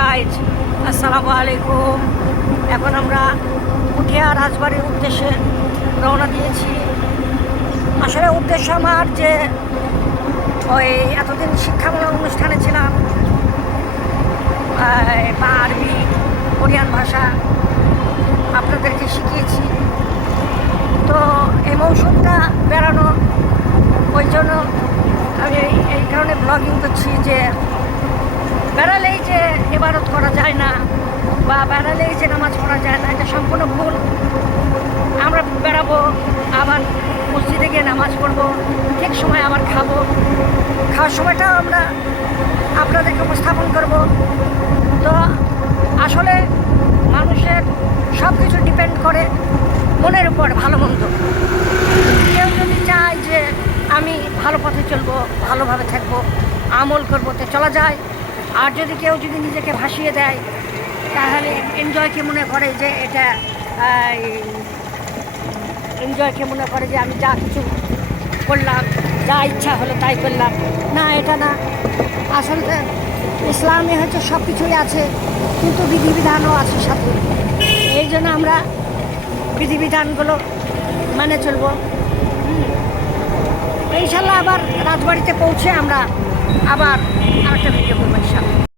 Guys আসসালামু আলাইকুম এখন আমরা উঠিয়া রাজবাড়ির উদ্দেশ্যে রওনা দিয়েছি। আসলে উদ্দেশ্য আমার যে ওই এতদিন শিক্ষামূলক অনুষ্ঠানে ছিলাম বা আরবি, কোরিয়ান ভাষা আপনাদেরকে শিখিয়েছি। তো এই মৌসুমটা বেড়ানো, ওই জন্য আমি এই- কারণে ব্লগিং করছি যে বেড়ালেই যে ইবাদত করা যায় না বা বেড়ালেই যে নামাজ পড়া যায় না, এটা সম্পূর্ণ ভুল। আমরা বেড়াবো, আবার মসজিদে গিয়ে নামাজ পড়ব, ঠিক সময় আবার খাব। খাওয়ার সময়টাও আমরা আপনাদেরকে উপস্থাপন করব। তো আসলে মানুষের সব কিছু ডিপেন্ড করে মনের উপর ভালো মন্দ। কেউ যদি চায় যে আমি ভালো পথে চলবো, ভালোভাবে থাকব, আমল করব, তো চলা যায়। আর যদি কেউ যদি নিজেকে ভাসিয়ে দেয়, তাহলে এনজয়কে মনে করে যে এটা এনজয়কে মনে করে যে আমি যা কিছু করলাম, যা ইচ্ছা হলো তাই করলাম। না, এটা না। আসলে ইসলামে হয়তো সব কিছুই আছে, কিন্তু বিধিবিধানও আছে সাথে। এই জন্য আমরা বিধিবিধানগুলো মানে চলবো। ইনশাল্লাহ আবার রাজবাড়িতে পৌঁছে আমরা আবার আরেকটা ভিডিও করব ইনশাল্লাহ